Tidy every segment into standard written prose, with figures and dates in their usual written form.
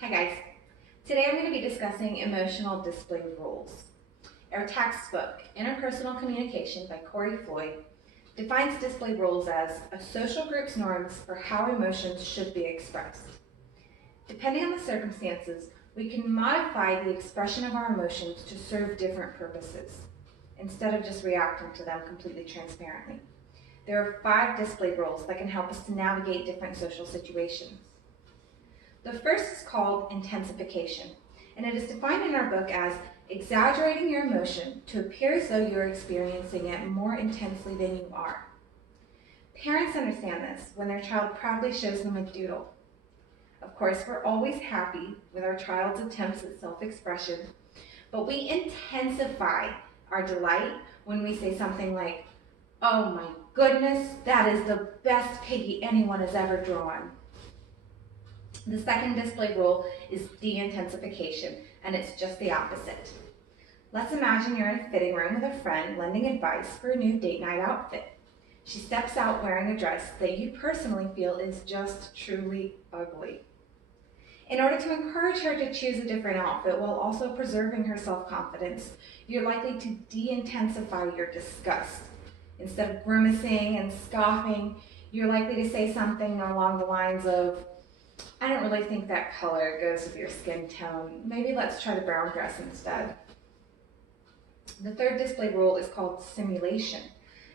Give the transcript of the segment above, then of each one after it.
Hi guys. Today I'm going to be discussing emotional display rules. Our textbook, Interpersonal Communication by Corey Floyd, defines display rules as a social group's norms for how emotions should be expressed. Depending on the circumstances, we can modify the expression of our emotions to serve different purposes, instead of just reacting to them completely transparently. There are 5 display rules that can help us to navigate different social situations. The first is called intensification, and it is defined in our book as exaggerating your emotion to appear as though you're experiencing it more intensely than you are. Parents understand this when their child proudly shows them a doodle. Of course, we're always happy with our child's attempts at self-expression, but we intensify our delight when we say something like, "Oh my goodness, that is the best piggy anyone has ever drawn." The second display rule is de-intensification, and it's just the opposite. Let's imagine you're in a fitting room with a friend lending advice for a new date night outfit. She steps out wearing a dress that you personally feel is just truly ugly. In order to encourage her to choose a different outfit while also preserving her self-confidence, you're likely to de-intensify your disgust. Instead of grimacing and scoffing, you're likely to say something along the lines of, "I don't really think that color goes with your skin tone. Maybe let's try the brown dress instead." The third display rule is called simulation,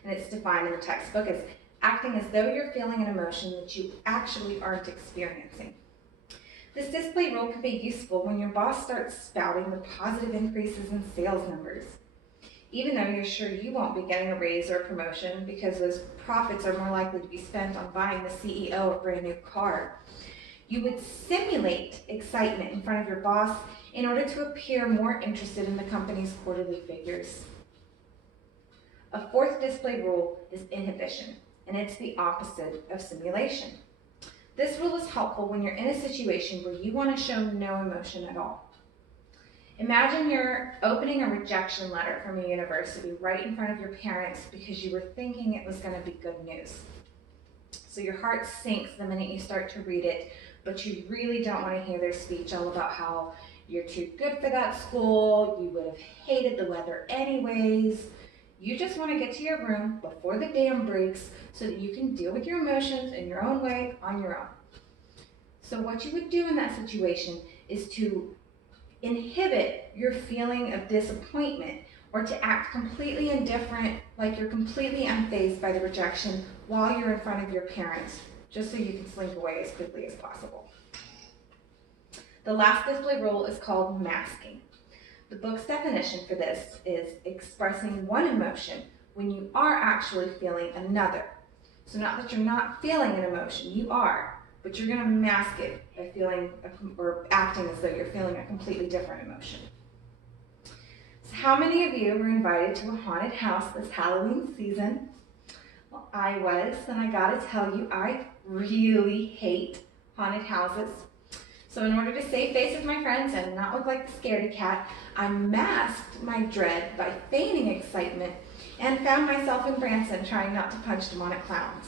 and it's defined in the textbook as acting as though you're feeling an emotion that you actually aren't experiencing. This display rule can be useful when your boss starts spouting the positive increases in sales numbers. Even though you're sure you won't be getting a raise or a promotion because those profits are more likely to be spent on buying the CEO a brand new car, you would simulate excitement in front of your boss in order to appear more interested in the company's quarterly figures. A fourth display rule is inhibition, and it's the opposite of simulation. This rule is helpful when you're in a situation where you want to show no emotion at all. Imagine you're opening a rejection letter from a university right in front of your parents because you were thinking it was going to be good news. So your heart sinks the minute you start to read it, but you really don't want to hear their speech all about how you're too good for that school, you would have hated the weather anyways. You just want to get to your room before the dam breaks so that you can deal with your emotions in your own way on your own. So what you would do in that situation is to inhibit your feeling of disappointment or to act completely indifferent, like you're completely unfazed by the rejection while you're in front of your parents, just so you can slink away as quickly as possible. The last display rule is called masking. The book's definition for this is expressing one emotion when you are actually feeling another. So not that you're not feeling an emotion, you are, but you're going to mask it by feeling or acting as though you're feeling a completely different emotion. So how many of you were invited to a haunted house this Halloween season? Well, I was, and I gotta tell you, I really hate haunted houses. So in order to save face with my friends and not look like the scaredy cat, I masked my dread by feigning excitement and found myself in Branson trying not to punch demonic clowns.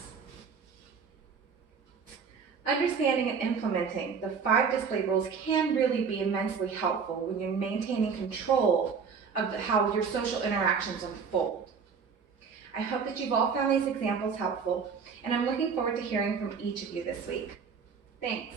Understanding and implementing the 5 display rules can really be immensely helpful when you're maintaining control of how your social interactions unfold. I hope that you've all found these examples helpful, and I'm looking forward to hearing from each of you this week. Thanks.